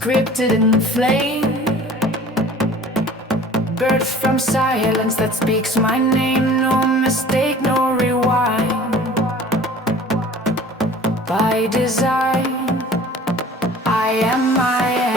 scripted in flame. Birth from silence that speaks my name. No mistake, no rewind. By design, I am, I am.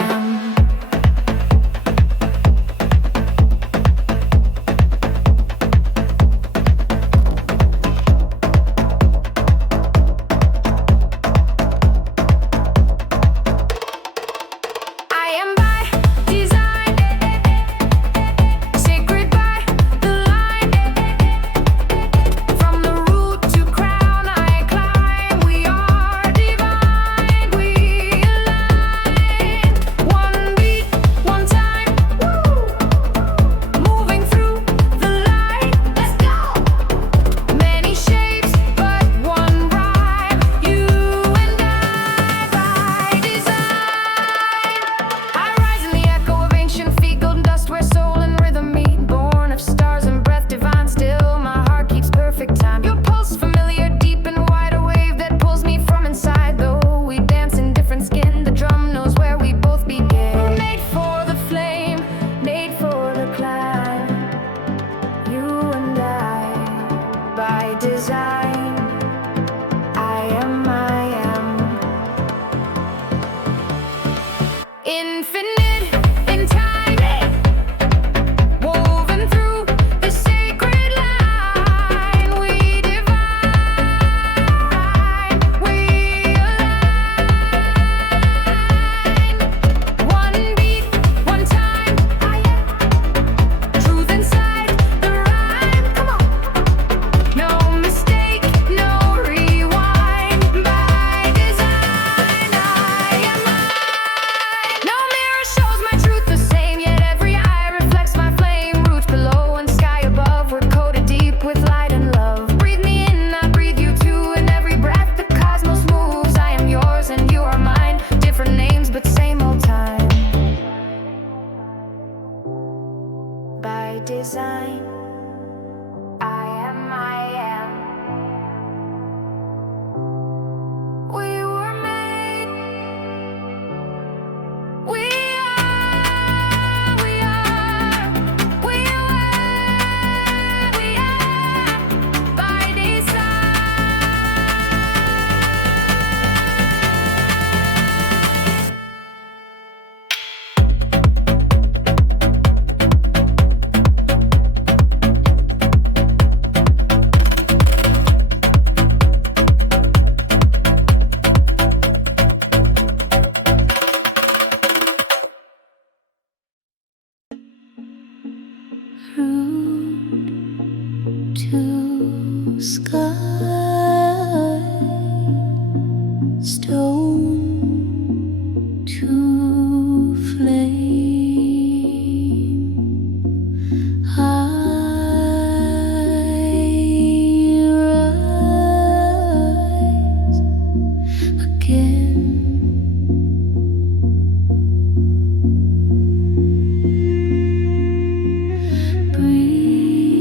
Breathe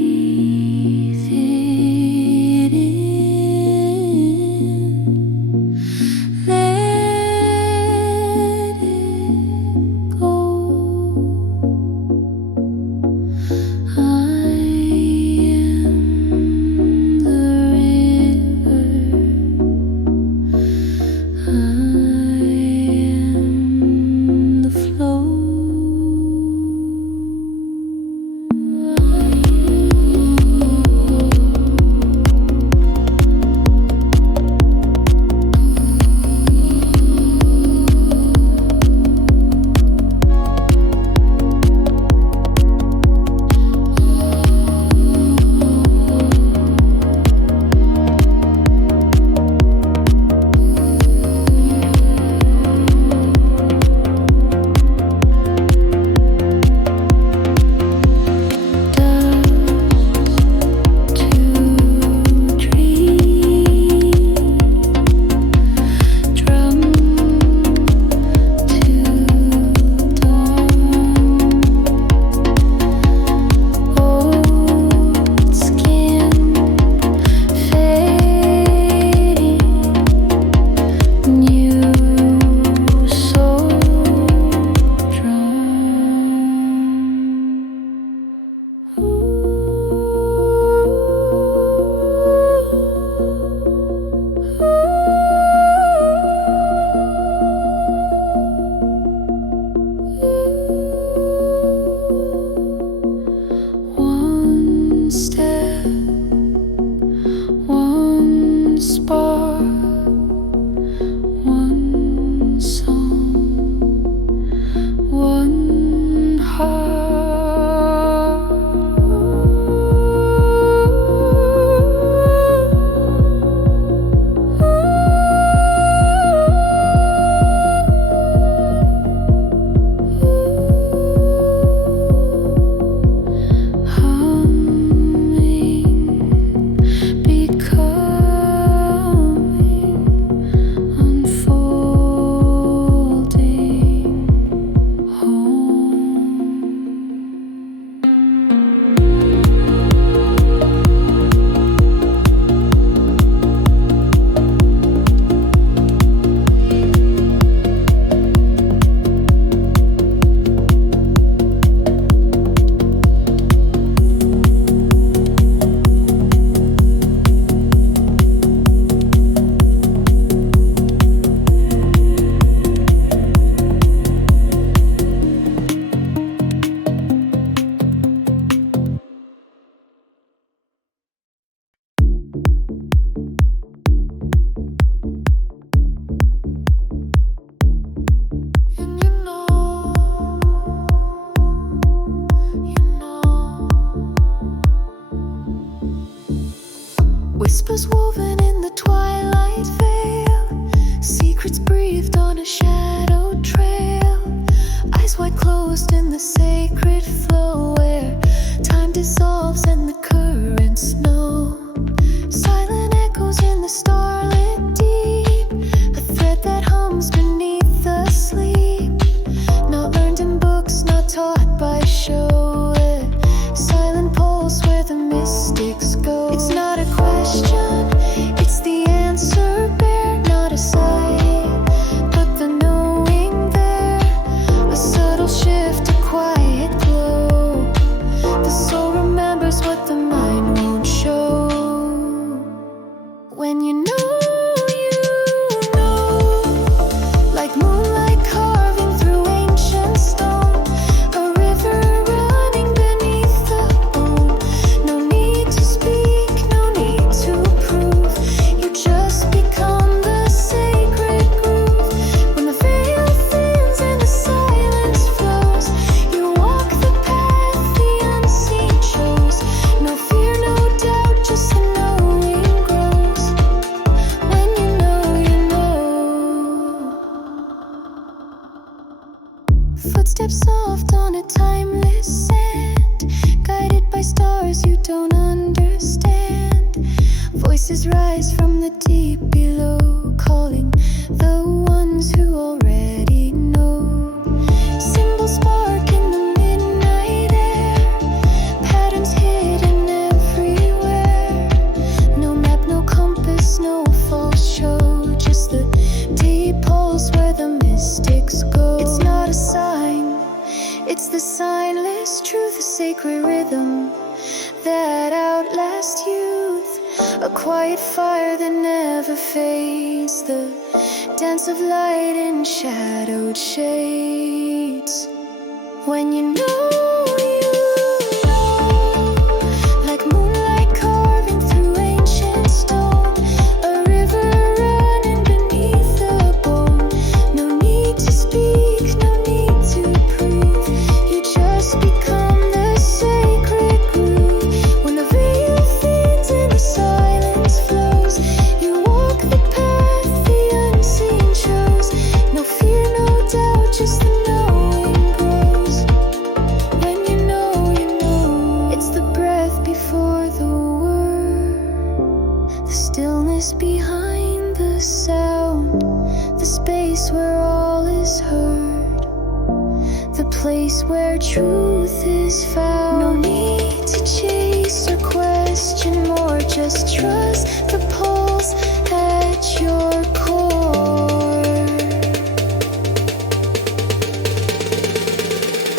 it Shadows woven in the twilight veil, secrets breathed on a shadowed trail. Eyes wide closed in the sacred flow, where time dissolves and the currents know. Silent echoes in the starlit deep, a thread that hums beneath the sleep. Not learned in books, not taught by show. Silent pulse where the mystics go. It's not a question, it's the answer bare. Not a sight, but the knowing there. A subtle shift, a quiet glow. The soul remembers what the mind won't show. When you know, like moonlight carving through ancient stone. A river running beneath the bone. No need to speak, no need to prove. You just become the sacred groove. When the veil thins and the silence flows, you walk the path the unseen chose. No fear, no doubt, just the knowing grows. When you know, you know. Footsteps soft on a timeless sand, guided by stars you don't understand. Voices rise from the deep below, calling the ones who already know. Symbols spark in the midnight air, patterns hidden everywhere. No map, no compass, no false show, just the deep pulse where the mystics go. It's not a sign, it's the signless truth, a sacred rhythm that outlasts youth. A quiet fire that never fades, the dance of light in shadowed shades. When you know, like moonlight carving through ancient stone. A river running beneath the bone. No need to speak, no need to prove. You just become the sacred groove. When the veil thins and the silence flows, you walk the path the unseen chose. No fear, no doubt, just the knowing grows. When you know, you know. It's the breath before the word, the stillness behind the sound, the space where all is heard, the place where truth is found. No need to chase or question more, just trust the pulse at your core.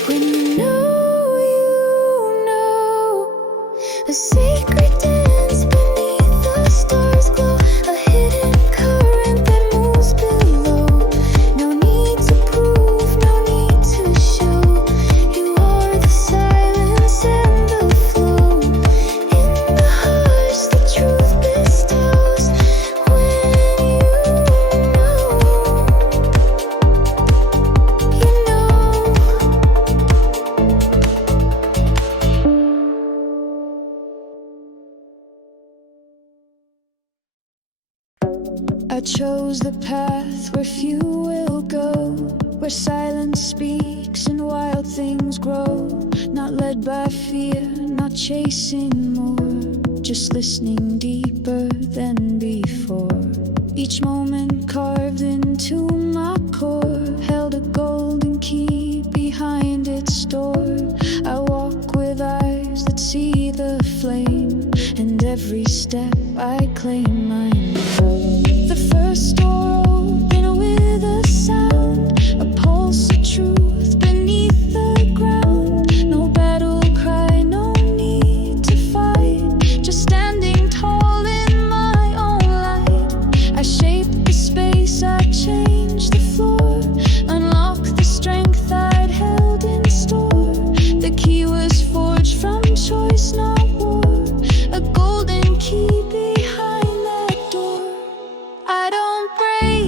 When you know, a sacred dance beneath the stars glow. A hidden current that moves below. No need to prove, no need to show. You are the silence and the flow. In the hush, the truth bestows. When you I chose the path where few will go, where silence speaks and wild things grow. Not led by fear, not chasing more, just listening deeper than before. Each moment carved into my core held a golden key behind its door. I walk with eyes that see the flame, and every step I claim my name. The first door open with a sound, a pulse of truth beneath the ground. No battle cry, no need to fight, just standing tall in my own light. I shape the space, I change the floor, unlock the strength I'd held in store. The key was forged from choice, not war, a golden key behind that door. I don't break,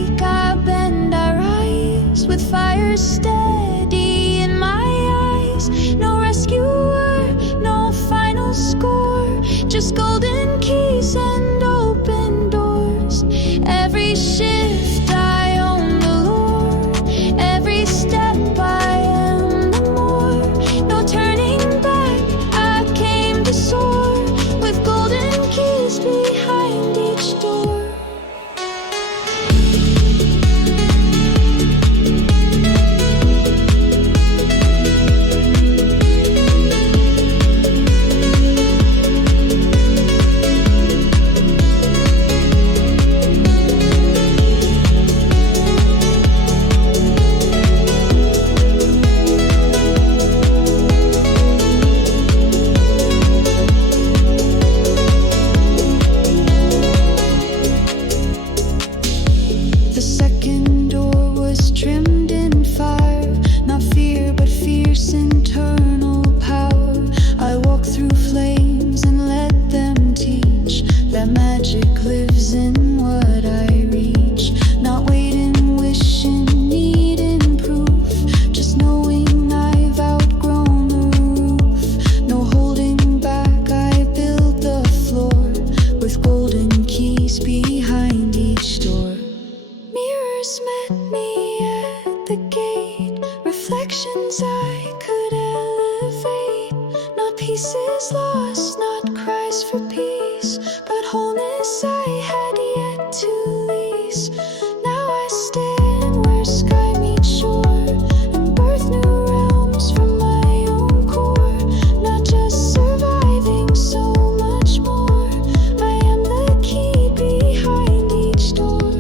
memories behind each door. Mirrors met me at the gate, reflections I could elevate. Not pieces lost, not cries for peace, but wholeness I had yet to lease. Now I stand where sky meets shore and birth new realms from my own core. Not just surviving, so much more. I am the key behind each door.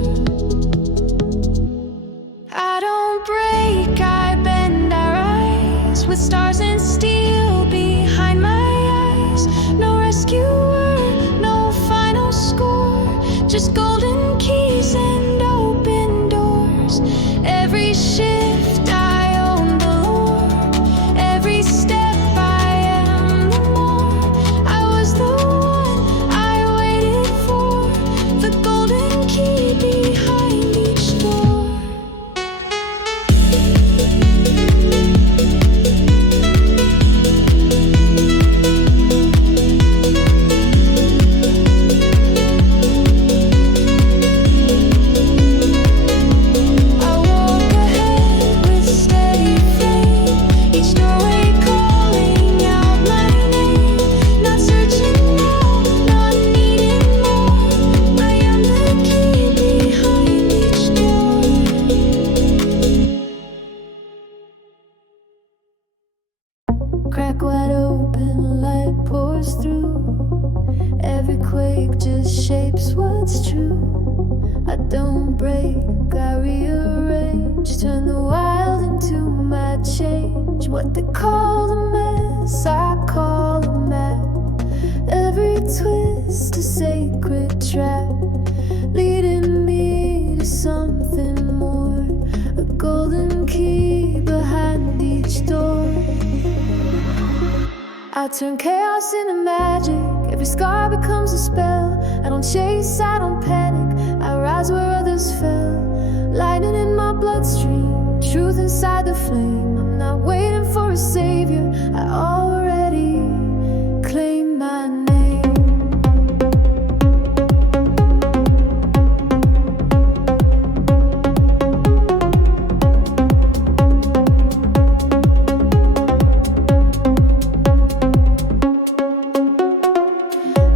I don't break, I bend, I rise with stars and steel behind my eyes. No rescuer, no final score, just golden keys and open doors. Every shift I own the Lord, every step I am the more. I was the one I waited for, the golden key behind each door. I walk ahead with steady flame, each doorway calling out my name. Not searching now, not needing more. I am the key behind each door. Crack wide open, light pours through. Every quake just shapes what's true. I don't break, I rearrange, turn the wild into my change. What they call a mess, I call a map. Every twist a sacred trap, leading me to something more. A golden key behind each door. I turn chaos into magic, every scar becomes a spell. I don't chase, I don't panic, I rise where others fell. Lightning in my bloodstream, truth inside the flame. I'm not waiting for a savior, I already claim my name.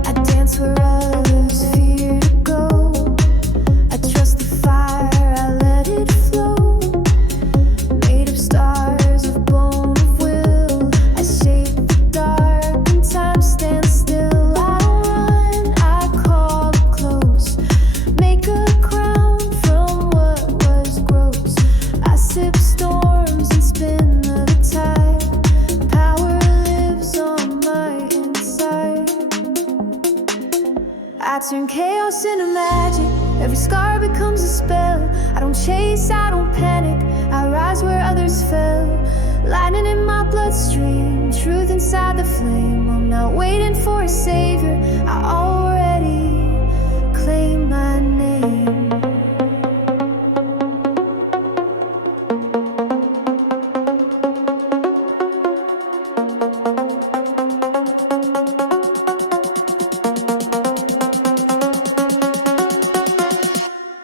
I dance where others fear to go. I trust the fire, I let it flow. Made of stars, of bone, of will. I shape the dark and time stands still. I don't run, I call it close. Make a crown from what was gross. I sip storms and spin the tide. Power lives on my inside. I turn chaos into magic, every scar becomes a spell. I don't chase, I don't panic, I rise where others fell. Lightning in my bloodstream, truth inside the flame. I'm not waiting for a savior, I already claim my name.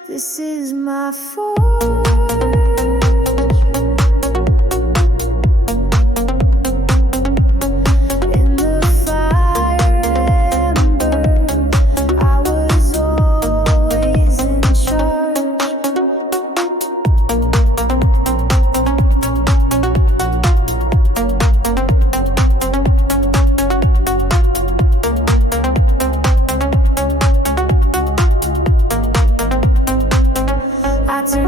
This is my forge. In the fire ember, I was always in charge. I turn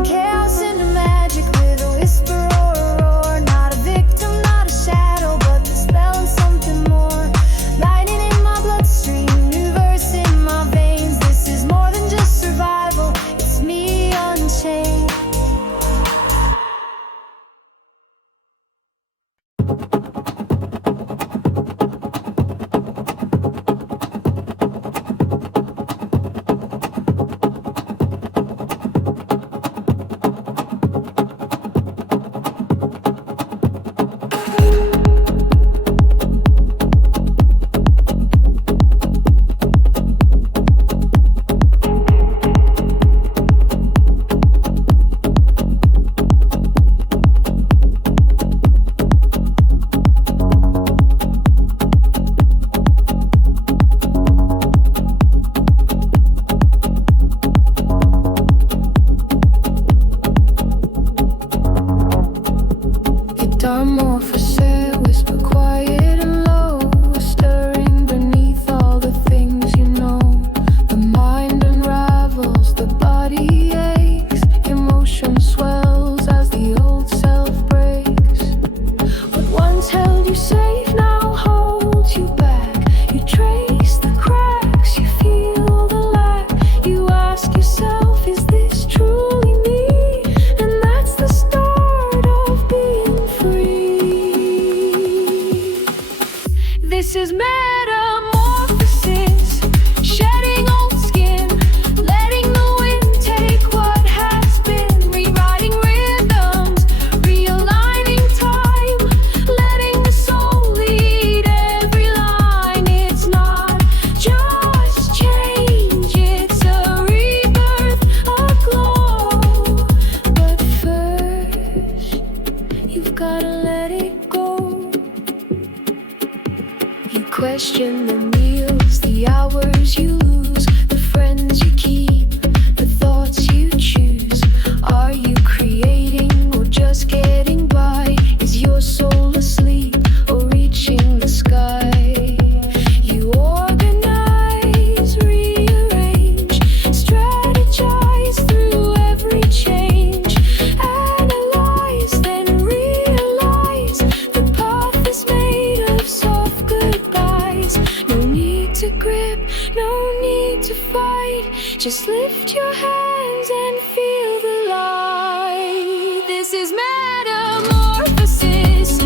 night. Just lift your hands and feel the light. This is metamorphosis,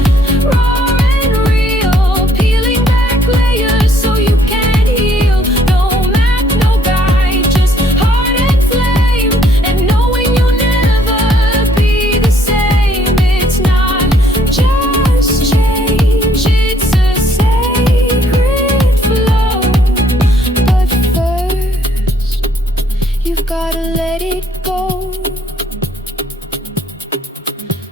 raw and real, peeling back layers so you can heal. No map, no guide, just heart and flame, and knowing you'll never be the same. It's not just change, it's a sacred flow. But first, you've gotta let it go.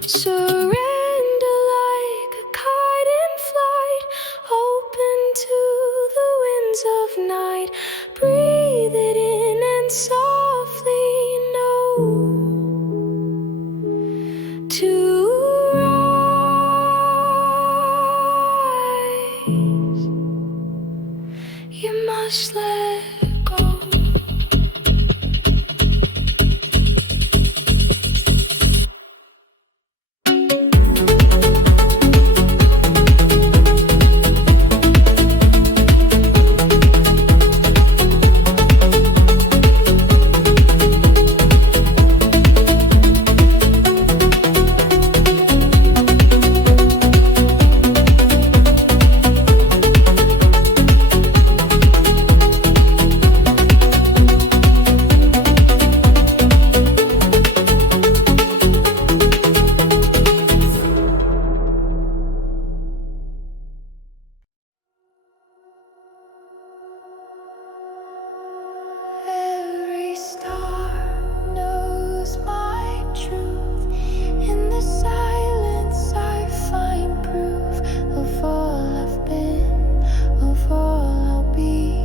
Surrender like a kite in flight, open to the winds of night. Breathe it in and softly know to rise. You must let go. Every star knows my truth. In the silence I find proof of all I've been, of all I'll be,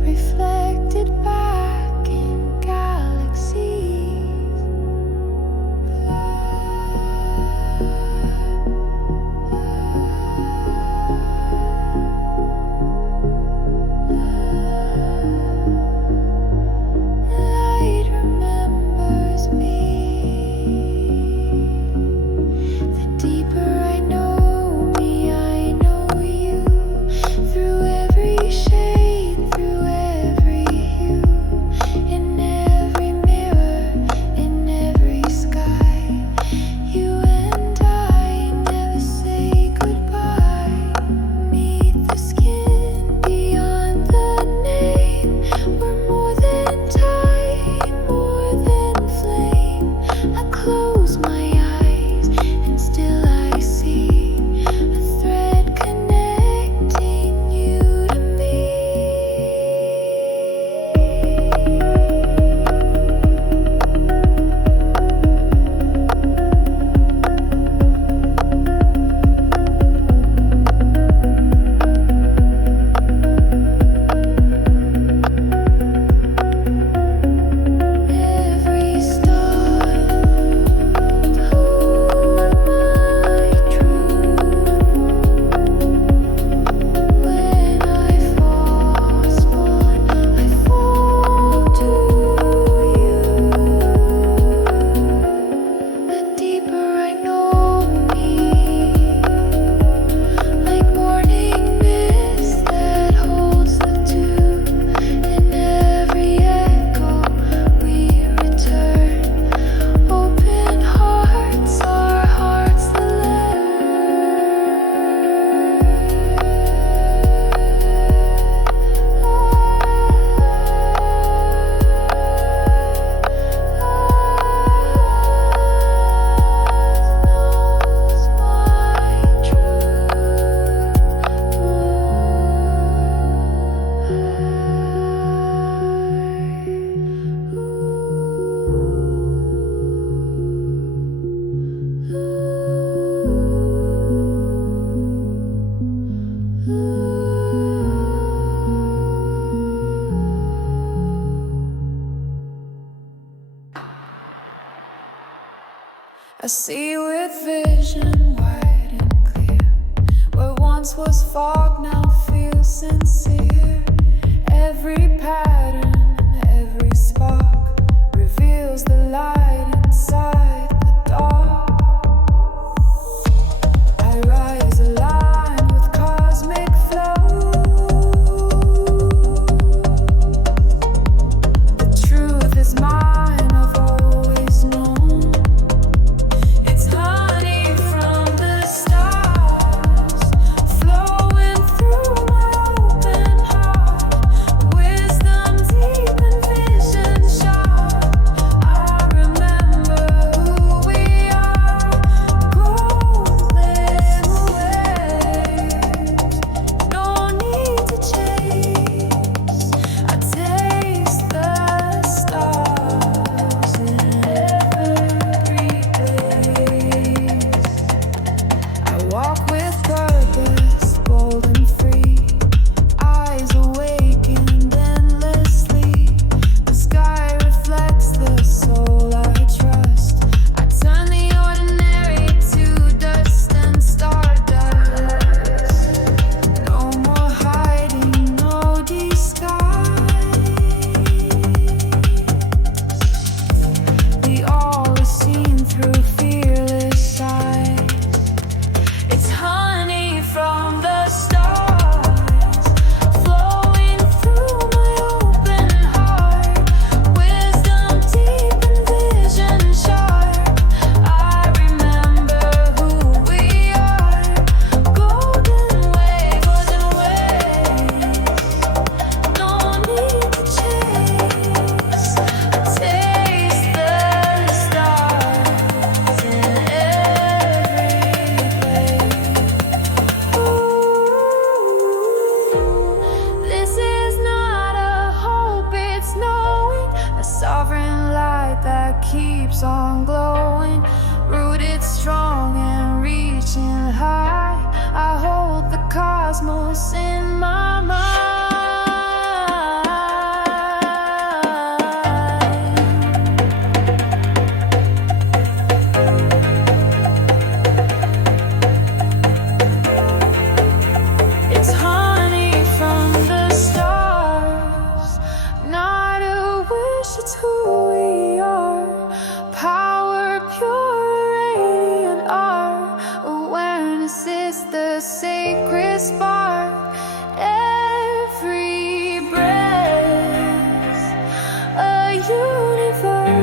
reflected back in galaxies. Light remembers me. The deeper I know me, I know you. Through every shade, through every hue, in every mirror, in every sky. You and I never say goodbye. Meet the skin beyond the name. We're more than time, more than flame. I close my eyes and still I see a thread connecting you to me. Every star told my truth. When I fall small, I fall to you. The deeper I know me, like morning mist that holds the dew. In every echo we return. Open hearts, our hearts the I see with vision wide and clear. What once was fog now feels sincere. Every pattern, every spark reveals the light inside the dark. I rise aligned with cosmic flow. keeps on glowing, rooted strong and reaching high. I hold the cosmos in my mind. It's honey from the stars, not a wish, it's who we are. Power, pure, radiant, our awareness is the sacred spark. Every breath, a universe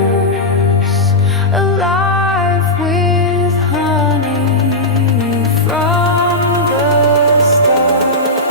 alive with honey from the stars.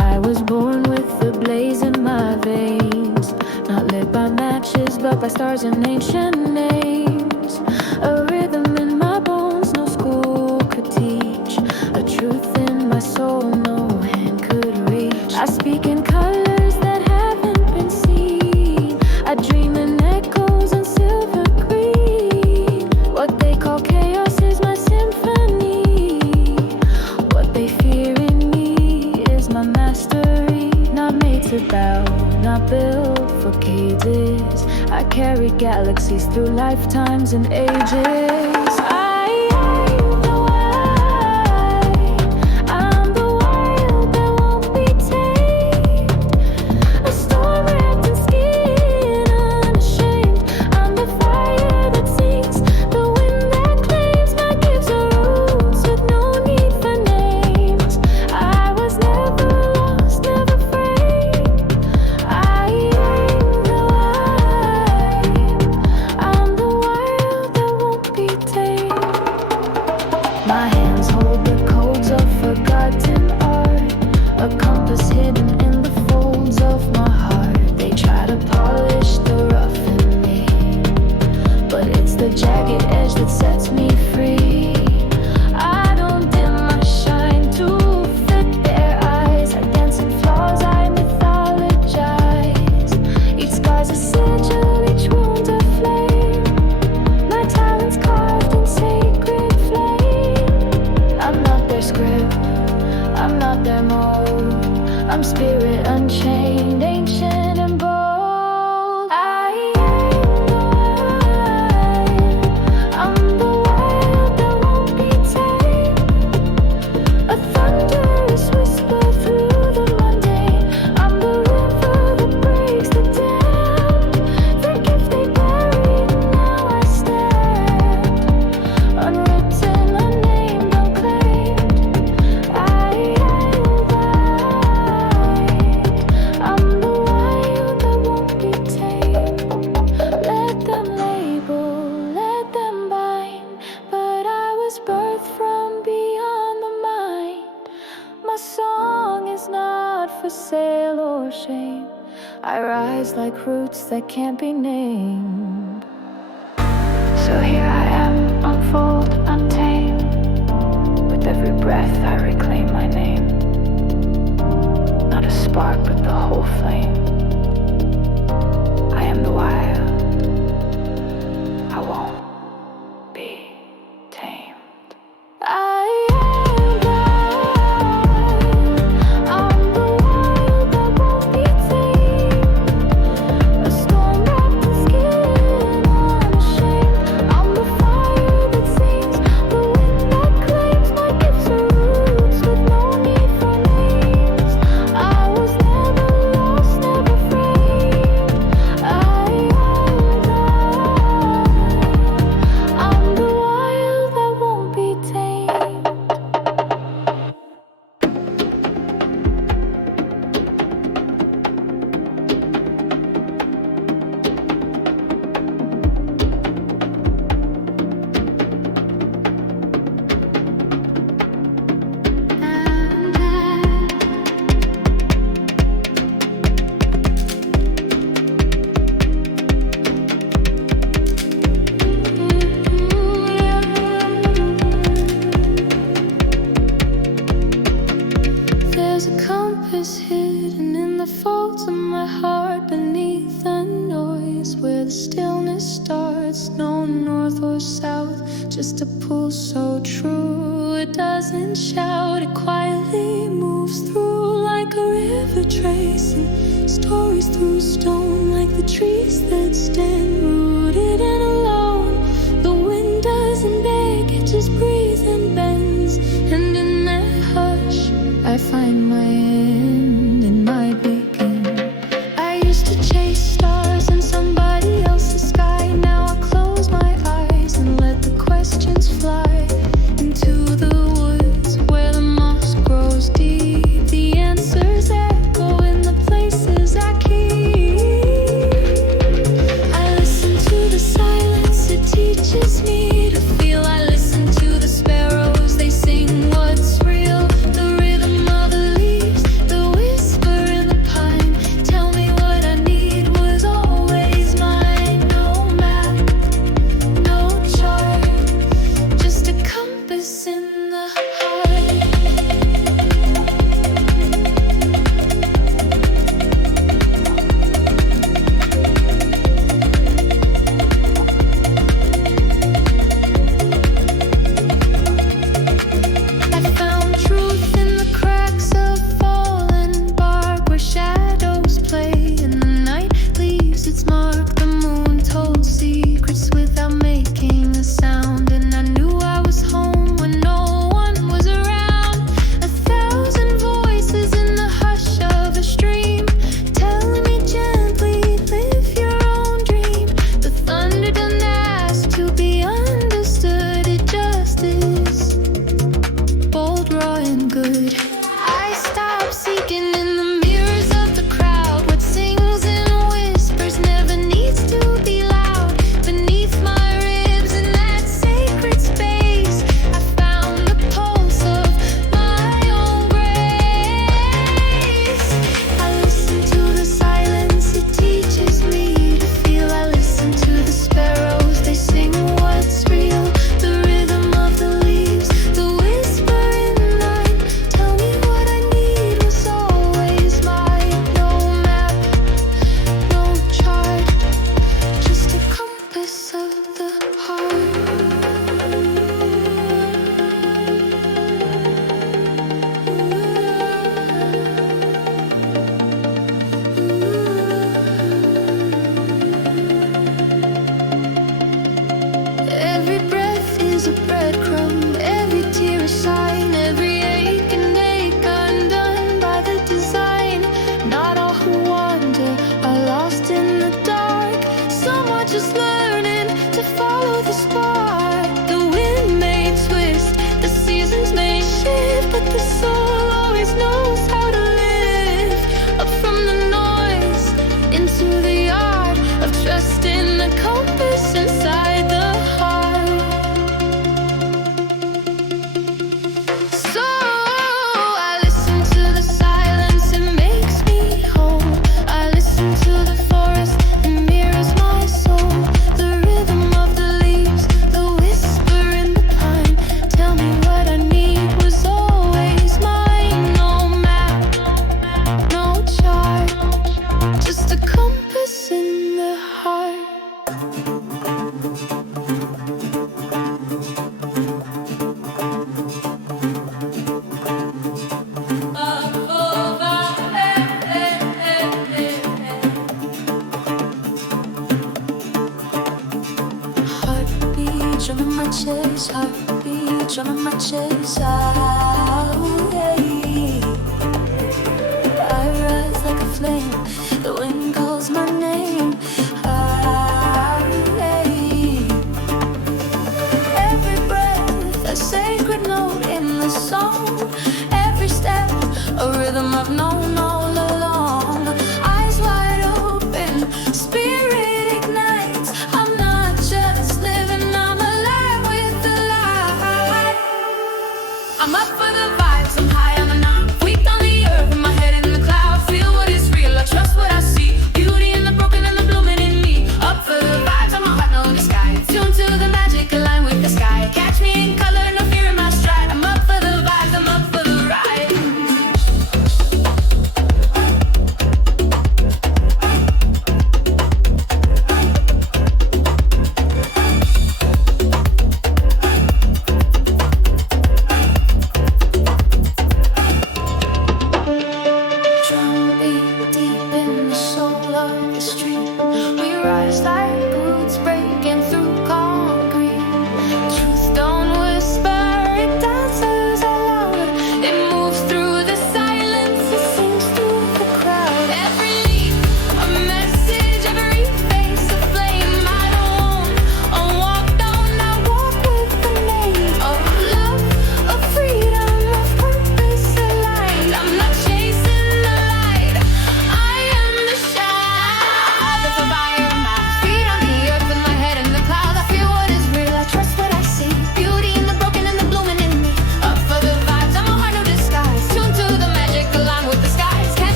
I was born with the blaze in my veins, not lit by matches, but by stars and ancient names. A rhythm in my bones, no school could teach. A truth in my soul, no hand could reach. I speak in colors that haven't been seen. I dream in echoes and silver green. What they call chaos is my symphony. What they fear in me is my mastery. Not made to bow, not built for cages. I carry galaxies through lifetimes and ages. I'm the wild that won't be tamed. A storm wrapped in skin, unashamed. I'm the fire that sings, the wind that claims my gifts are roots with no need for names. I was never lost, never afraid. I am the wild. I'm the wild that won't be tamed. My hands hold the codes of forgotten art, a compass hidden in the folds of my heart. They try to polish the rough in me, but it's the jagged edge that sets me free. I don't dim my shine to fit their eyes. I dance in flaws, I mythologize. Each scar's a sigil, each wound's a flame. My talents carved in sacred flame. I'm not their script, I'm not their mold. I'm spirit unchained, ancient and bold. I am the wild. I'm the wild that won't be tamed. A thunderous whisper through the mundane. I'm the river that breaks the dam. The gift they buried, now I stand. Unwritten, unnamed, unclaimed. I am the wild. I'm the wild that won't be tamed. Let them label, let them bind, but I was birthed from beyond the mind. My song is not for sale or shame. I rise like roots that can't be named. So here I am, unfold, untamed. With every breath I reclaim my name. Not a spark, but the whole flame. I am the wild. I won't be tamed. I am wild. I'm the wild. There's a compass hidden in the folds of my heart, beneath the noise where the stillness starts. No north or south, just a pull so true. It doesn't shout, it quietly moves through like a river, tracing stories through stone, like the trees that stand rooted and alone. The wind doesn't beg, it just breathes and bends, and in that hush I find my end and my begin. I used to chase stars in somebody else's sky. Now I close my eyes and let the questions fly into the woods where the moss grows deep. The answers echo in the places I keep. I listen to the silence, it teaches me to feel. I listen to the sparrows, they sing what's real. The rhythm of the leaves, the whisper in the pine. Tell me what I need was always mine. No map, no chart, just a compass in the heart. I found truth in the cracks of fallen bark, where shadows play and the night leaves its mark. The moon told secrets without making a sound, and I knew I was home when no one was around. 1,000 voices in the hush of a stream, telling me gently, live your own dream. The thunder doesn't ask to be understood, it just is. Bold, raw, and good. I stop seeking in the mirrors of the crowd. What sings and whispers never needs to be loud. Beneath my ribs in that sacred space, I found the pulse of my own grace. I listen to the silence, it teaches me to feel. I listen to the sparrows, they sing what's real. The rhythm of the leaves, the whisper in the night. Tell me what I need was always mine. No map, no chart, just a compass of the heart. Every breath is a breadcrumb, every tear a sign, every ache and ache undone by the design. Not all who wander are lost in the dark. Some are just learning to follow the spark. The wind may twist, the seasons may shift, but the soul always knows how to live. Up from the noise into the art of trusting the compass inside the heart. So I listen to the silence, it makes me whole. I listen to the forest, it mirrors my soul. The rhythm of the leaves, the whisper in the pine. Tell me what I need was always mine. No map, no chart, just a compass in the heart. Heartbeat, drumming my chest, heartbeat, drumming my chest. I rise like a flame, the wind calls my name. Every breath, a sacred note in the song. Every step, a rhythm I've known all along. Eyes wide open, spirit ignites. I'm not just living, I'm alive with the light. I'm up for the vibes, I'm high on the night. Feet on the earth, with my head in the cloud. Feel what is real, I trust what I see. Beauty in the broken and the blooming in me. Up for the vibes, I'm a heart, no disguise. Tuned to the magic, align with the sky. Catch me in color, no fear in my stride. I'm up for the vibes, I'm up for the ride.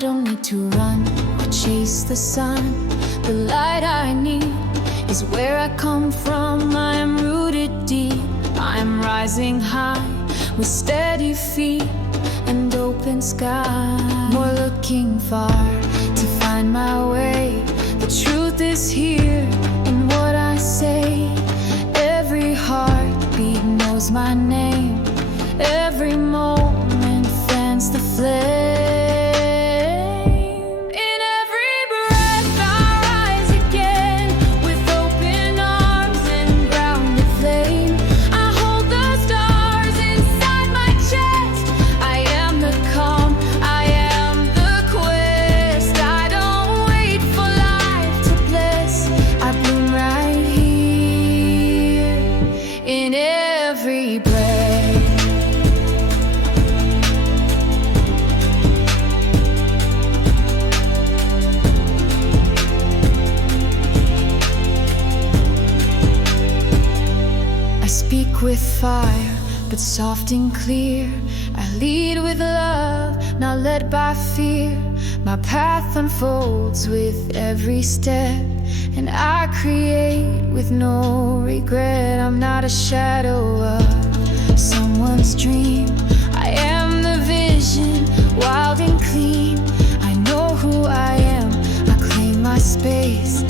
don't need to run or chase the sun. The light I need is where I come from. I am rooted deep, I am rising high with steady feet and open sky. More looking far to find my way. The truth is here in what I say. Every heartbeat knows my name. Every moment fans the flame. With fire, but soft and clear. I lead with love, not led by fear. My path unfolds with every step, and I create with no regret. I'm not a shadow of someone's dream. I am the vision, wild and clean. I know who I am, I claim my space.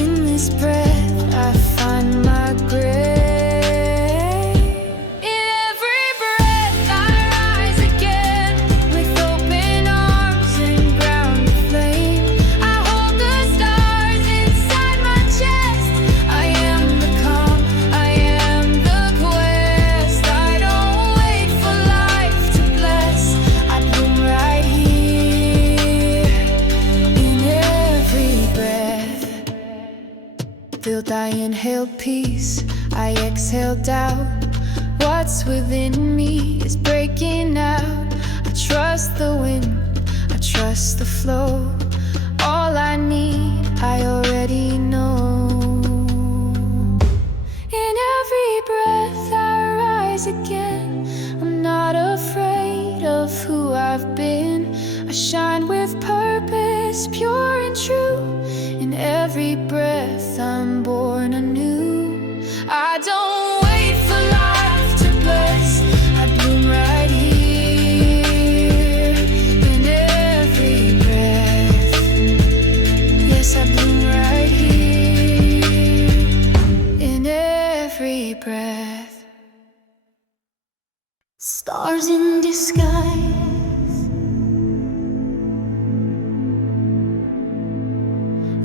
In this breath I find my grace. I inhale peace, I exhale doubt. What's within me is breaking out. I trust the wind, I trust the flow. All I need, I already know. In every breath I rise again. I'm not afraid of who I've been. I shine with purpose, pure and true. In every breath I'm born anew. I don't wait for life to bless, I bloom right here. In every breath, yes, I bloom right here. In every breath. Stars in disguise,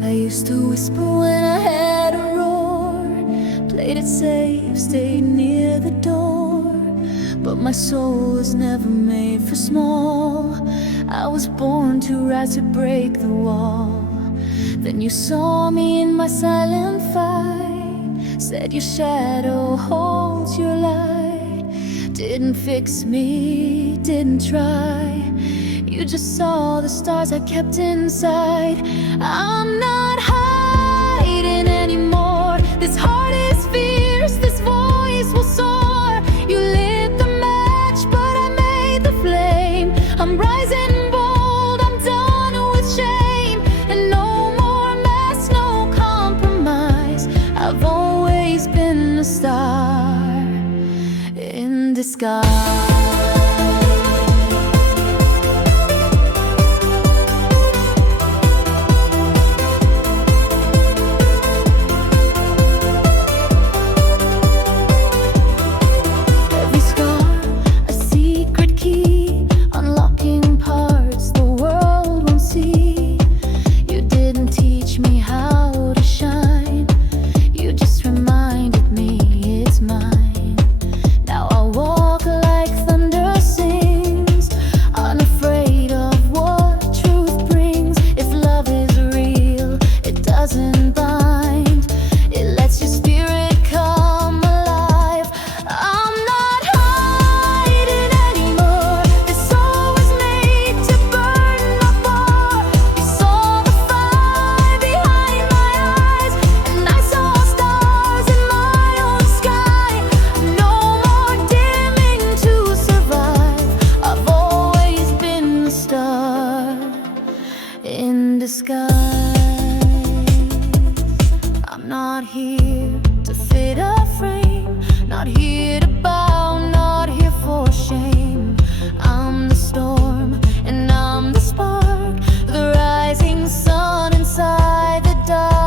I used to whisper when I had a roar, played it safe, stayed near the door. But my soul was never made for small. I was born to rise, to break the wall. Then you saw me in my silent fight, said your shadow holds your light. Didn't fix me, didn't try. You just saw the stars I kept inside. I'm not hiding anymore. This heart is fierce, this voice will soar. You lit the match, but I made the flame. I'm rising bold, I'm done with shame. And no more mess, no compromise. I've always been a star in disguise. Like the skies. I'm not here to fit a frame, not here to bow, not here for shame. I'm the storm and I'm the spark, the rising sun inside the dark.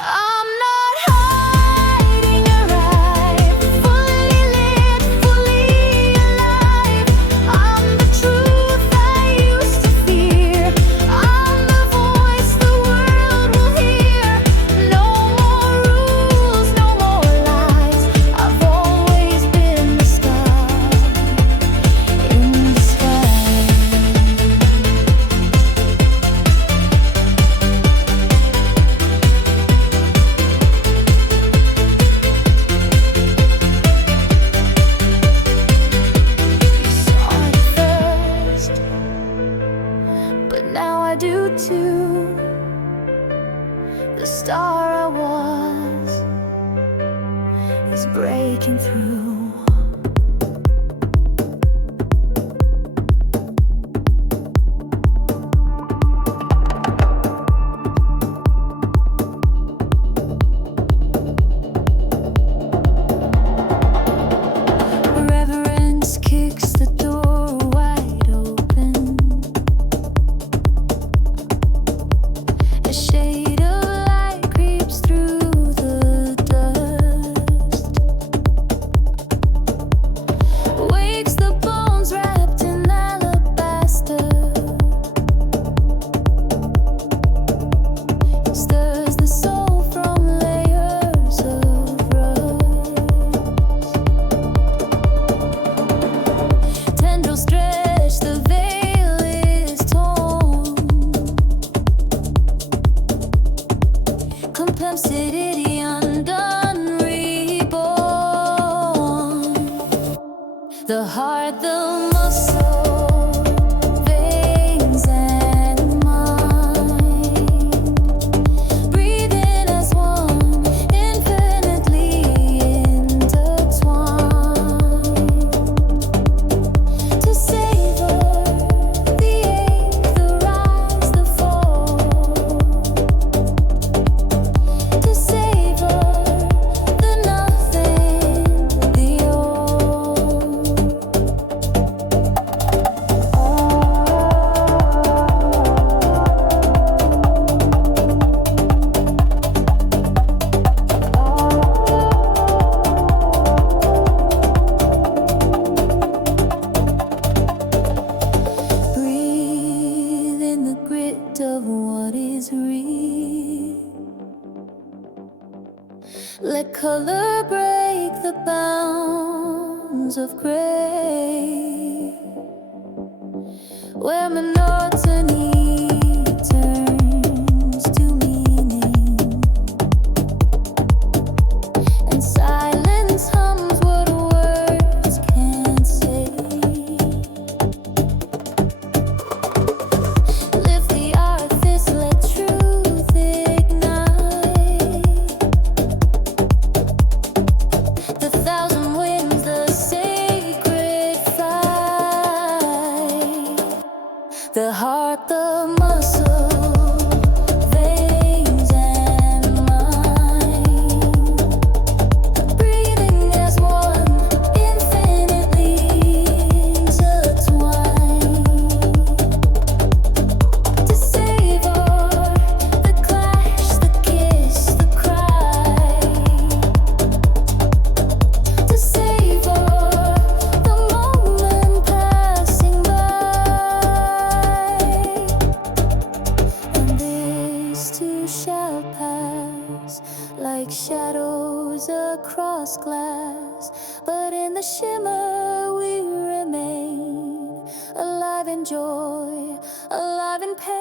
I'm not hiding, arrive, fully lit, fully alive. I'm the truth I used to fear. I'm the voice the world will hear. No more rules, no more lies. I've always been the star in the sky. You saw it first, but now I do too. The star I was is breaking through. Reverence kicks the door wide open. A shade of light creeps through the dust, wakes the bones wrapped in alabaster, stirs the soul from layers of rust. Tendrils stretch, the veil is torn. Complexity undone, reborn. The heart, the muscle, veins and mind, breathing as one, infinitely intertwined. To savor the ache, the rise, the fall. To savor the nothing, the all. Breathe in the grit of what is real. Let color break the bounds of gray, where monotony turns to meaning, and silence hums what words can't say. Lift the artifice, let truth ignite. The thousand winds, the sacred fight. The heart, the muscle, veins and mind, breathing as one, infinitely intertwined. To savor the clash, the kiss, the cry. To savor the moment passing by. And this too shall pass, like shadows across glass. But in the shimmer we remain, alive in joy, alive in pain.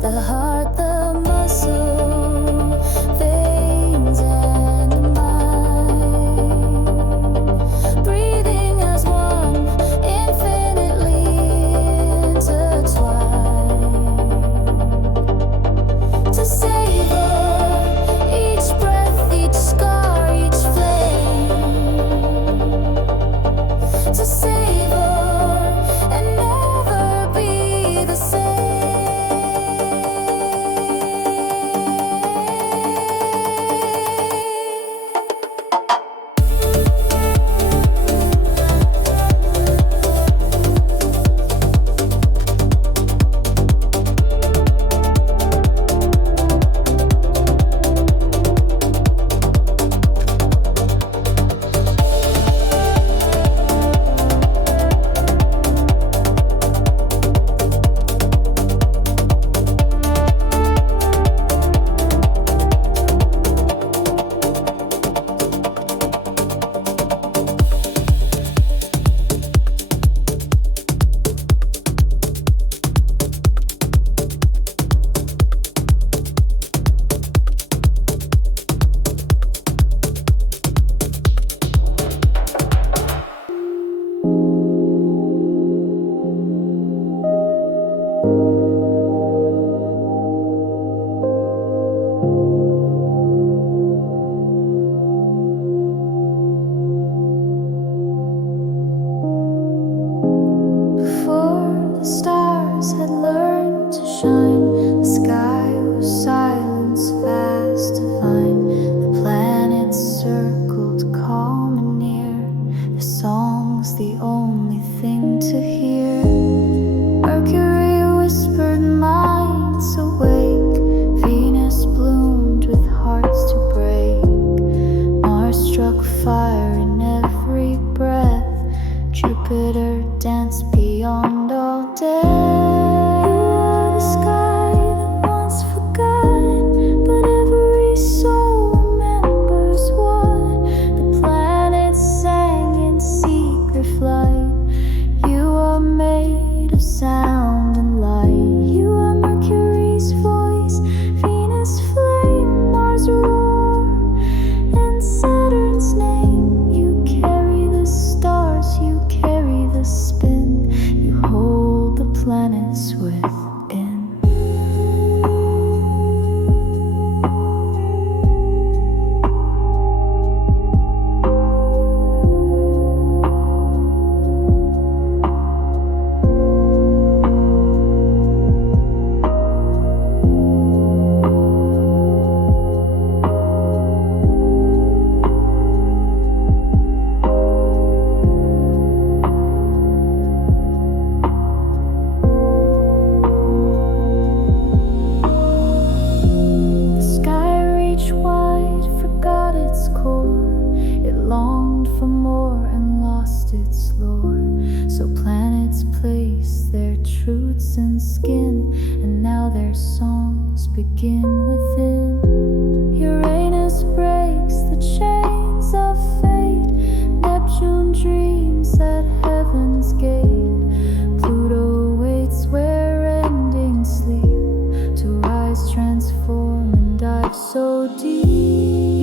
The heart, the muscle, veins and mind, breathing as one, infinitely song's the only thing to hear. Mercury whispered minds awake. Venus bloomed with hearts to break. Mars struck fire in every breath. Jupiter danced beyond all death. You are the sky that once forgot, but every soul remembers what the planets sang in secret flight. You are made of sound and light. You are Mercury's voice, Venus flame, Mars roar, and Saturn's name. You carry the stars, you carry the spin, you hold the planets within. The sky reached wide, forgot its core. It longed for more and lost its lore. So planets placed their truths in skin, and now their songs begin within. Uranus breaks the chains of fate. Neptune dreams at heaven's gate. Pluto waits where endings sleep, to rise, transform, and dive so deep.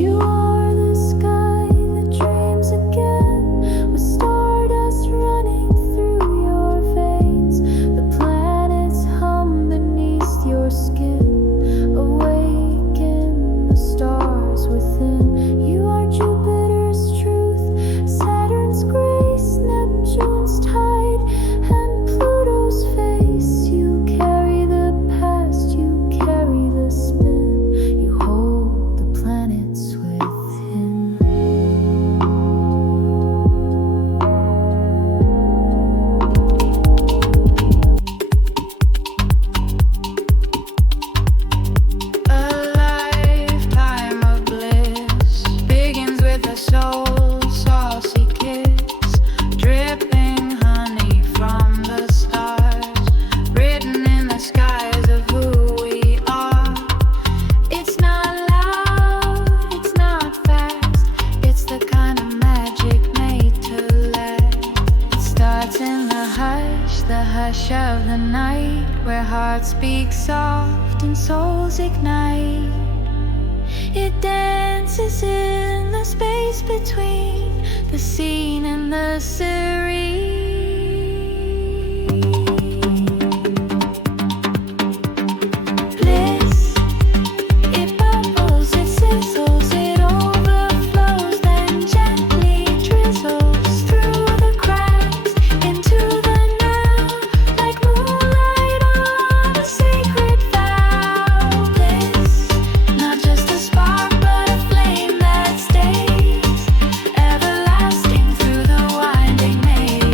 You are the sky that dreams again, with stardust running through your veins. The planets hum beneath your skin. Awaken the stars within. You are Jupiter's truth, Saturn's grace, Neptune's tide, and Pluto's face. You carry the past, you carry the spin, you hold the planets within. A lifetime of bliss begins with a soul's saucy kiss, dripping honey from the stars, written in the skies of who we are. It's not loud, it's not fast, it's the kind of magic made to last. It starts in the hush of the night, where hearts speak soft and souls ignite. It dances in the space between the seen and the serene. Bliss, it bubbles, it sizzles, it overflows, then gently drizzles through the cracks into the now, like moonlight on a sacred vow. Bliss, not just a spark, but a flame that stays, everlasting through the winding maze.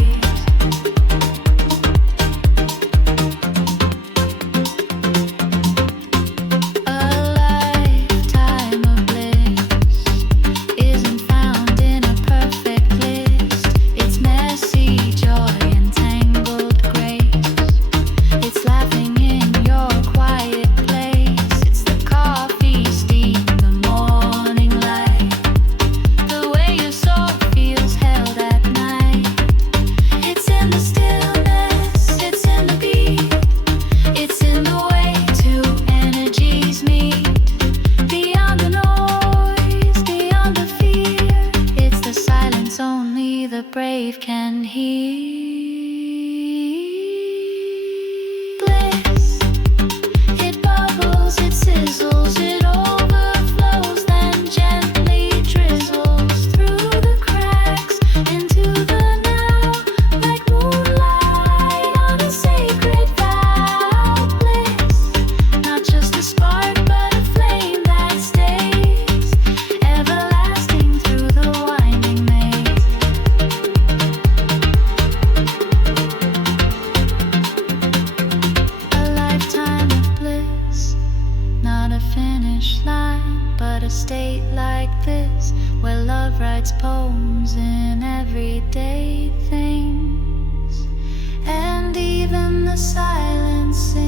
love writes poems in everyday things, and even the silence sings.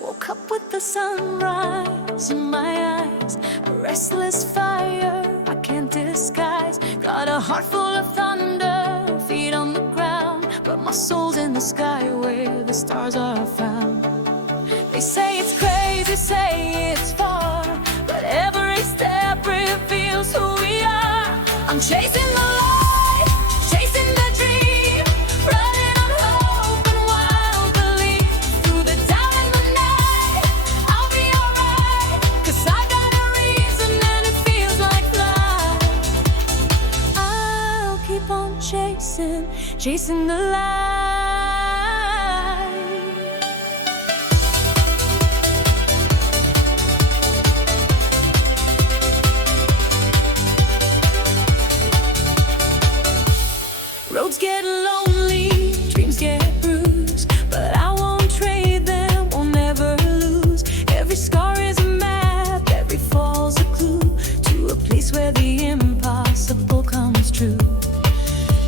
Woke up with the sunrise in my eyes, a restless fire I can't disguise. Got a heart full of thunder, feet on the ground, but my soul's in the sky where the stars are found. They say it's crazy, say it's far, but every step reveals who we are. I'm chasing the light, chasing the dream, running on hope and wild belief. Through the doubt and the night, I'll be alright, 'cause I got a reason and it feels like flight. I'll keep on chasing, chasing the light. Roads get lonely, dreams get bruised, but I won't trade them, won't never lose. Every scar is a map, every fall's a clue to a place where the impossible comes true.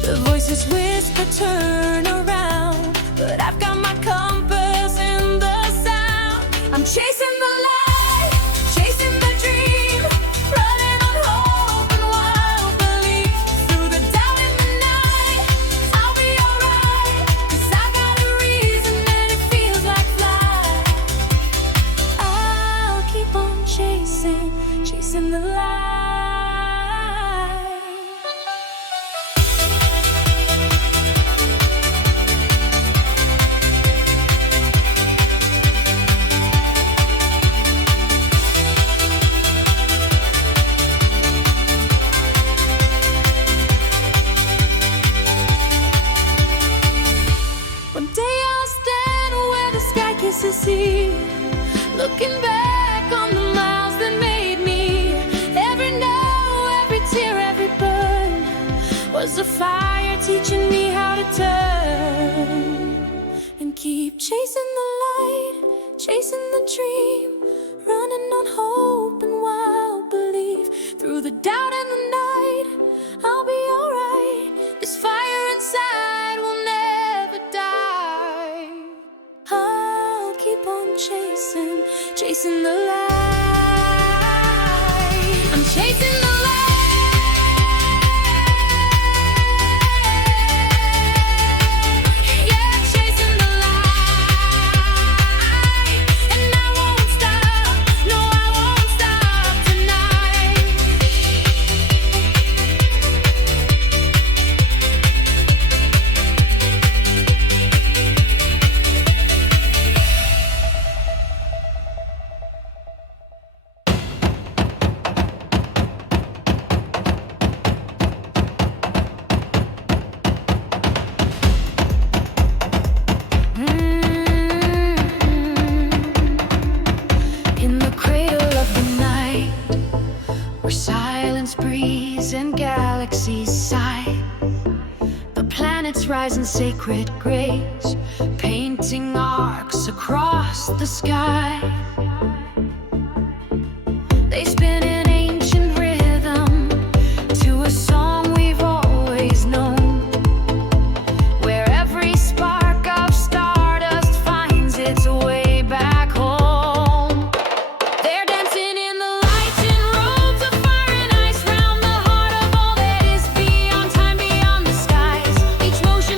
The voices whisper, turn around, but I've got my compass in the sound. I'm chasing the light, chasing the dream, running on hope and wild belief. Through the doubt and the night, I'll be alright, 'cause I got a reason and it feels like flight. I'll keep on chasing, chasing the light. One day I'll stand where the sky kisses the sea, looking back on the miles that made me. Every no, every tear, every burn was a fire teaching me how to turn. And keep chasing the light, chasing the dream, running on hope and wild belief. Through the doubt and the night, I'll be alright. This fire inside will never die. I'll keep on chasing, chasing the light. I'm chasing the light. Yeah, chasing the light. And I won't stop, no, I won't stop tonight. In the cradle of the night, where silence breathes and galaxies sigh, the planets rise in sacred grace, painting arcs across the sky. They spin an ancient rhythm to a song we've always known, where every spark of stardust finds its way back home. They're dancing in the light in robes of fire and ice, round the heart of all that is beyond time, beyond the skies. Each motion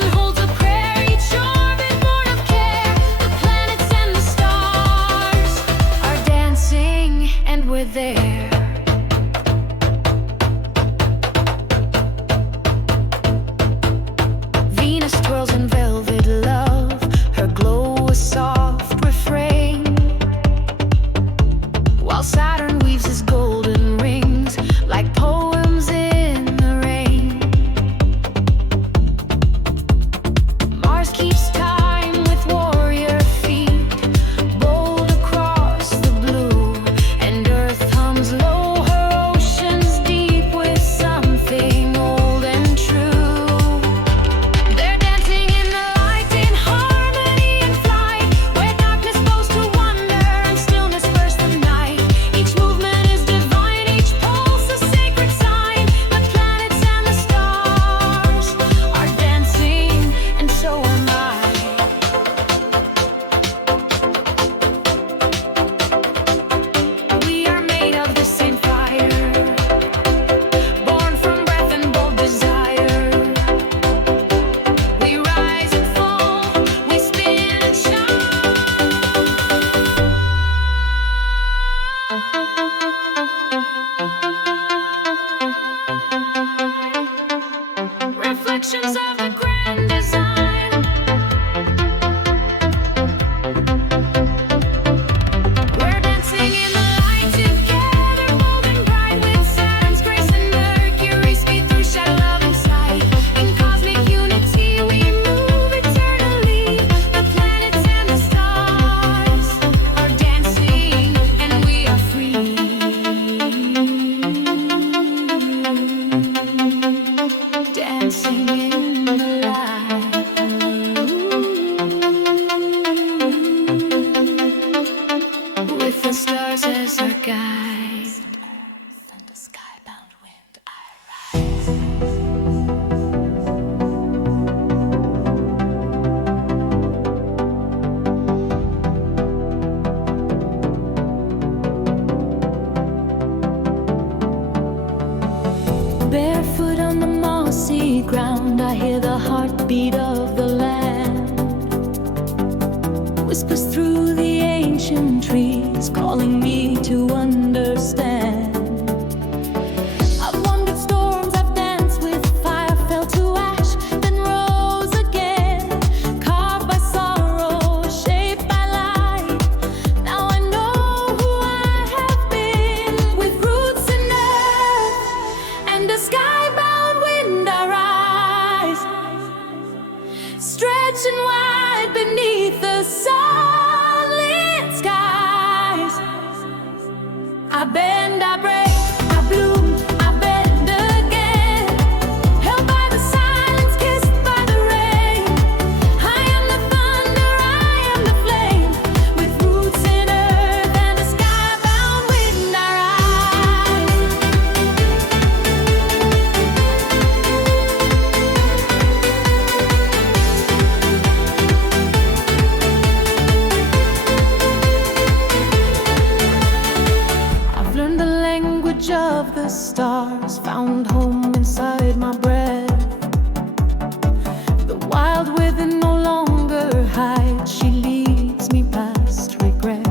stars as our guide. And the skybound wind I rise. Barefoot on the mossy ground, I hear the heartbeat of the land. Whispers through the ancient trees, calling me to understand. I've wandered storms, I've danced with fire, fell to ash, then rose again. Carved by sorrow, shaped by light. Now I know who I have been. With roots in earth and a skybound wind I rise, stretching wide beneath the sunlit skies. I bend, I break, I bloom, I bend again. Held by the silence, kissed by the rain. I am the thunder, I am the flame. With roots in earth and a skybound wind I rise. I've learned the language of the stars, found home inside my breath. The wild within no longer hides, she leads me past regret.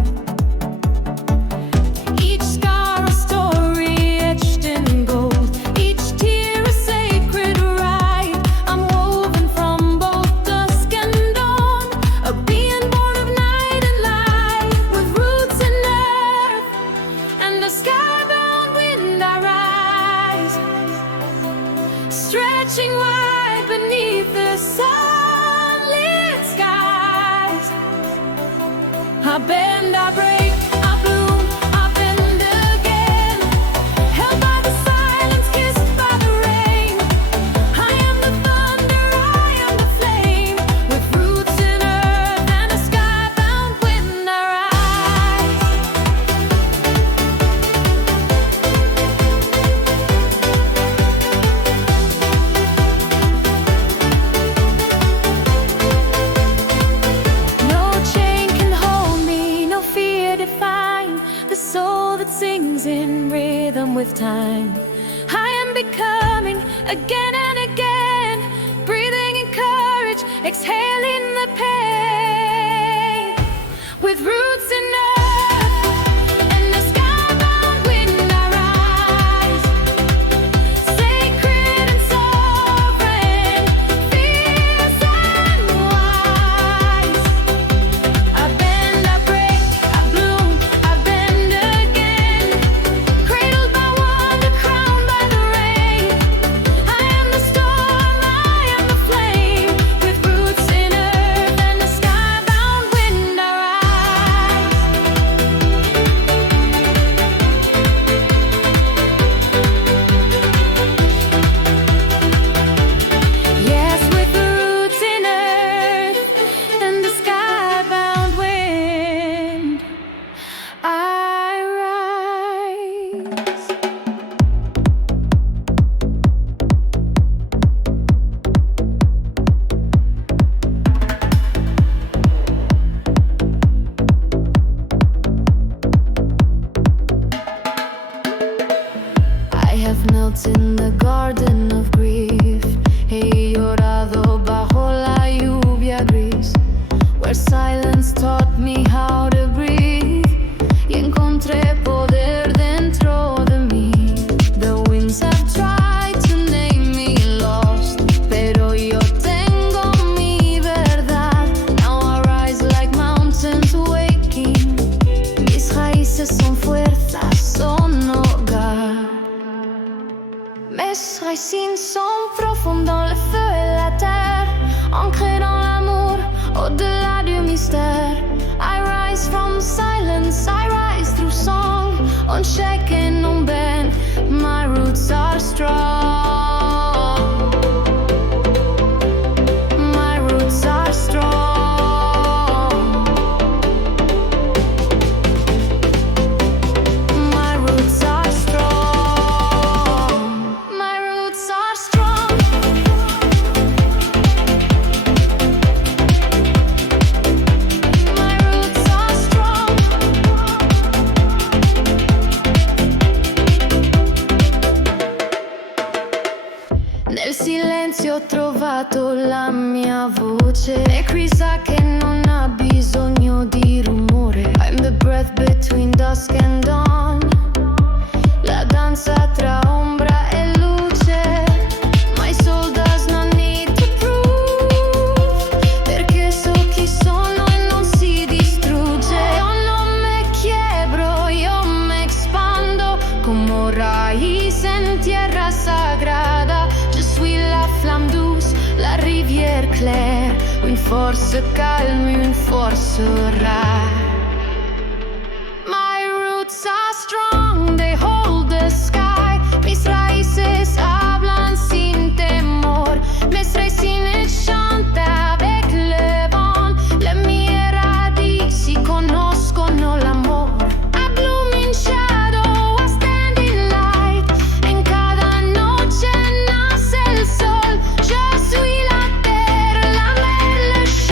Each scar a story etched in gold, each tear a sacred rite. I'm woven from both dusk and dawn, a being born of night and light. With roots in earth and a skybound wind I rise, stretching wide beneath the sunlit skies. I bend, I break, I bloom, I bend again. Held by the silence, kissed by the rain. I am the thunder, I am the flame. With roots in earth and a skybound wind I rise. No chain can hold me, no fear define the soul that sings in rhythm with time. I am becoming again and again, breathing in courage, exhaling the pain. With roots in earth and the skybound wind I rise, sacred and sovereign, fierce and wise. I bend, I break, I bloom, I bend again. Cradled by wonder, crowned by the rain. I am the storm, I am the flame. With roots in earth and a skybound wind I rise. Yes, with the roots in earth and the skybound wind I rise. I have knelt in the garden of grief. He llorado bajo la lluvia gris, where silence taught me how to breathe. Y encontré poder dentro de mí. The winds have tried to name me lost, pero yo tengo mi verdad. Now I rise like mountains waking. Mis raíces son fuerzas, son hogar. Mes racines sont voce, e qui sa che non ha bisogno di rumore. I'm the breath between dusk and dawn, la danza tra ombra e luce. My soul does not need to prove, perché so chi sono e non si distrugge. Yo no me quiebro, yo me expando como raíz en tierra sagrada. Je suis la flamme douce, la rivière claire, une force calme, une force rare.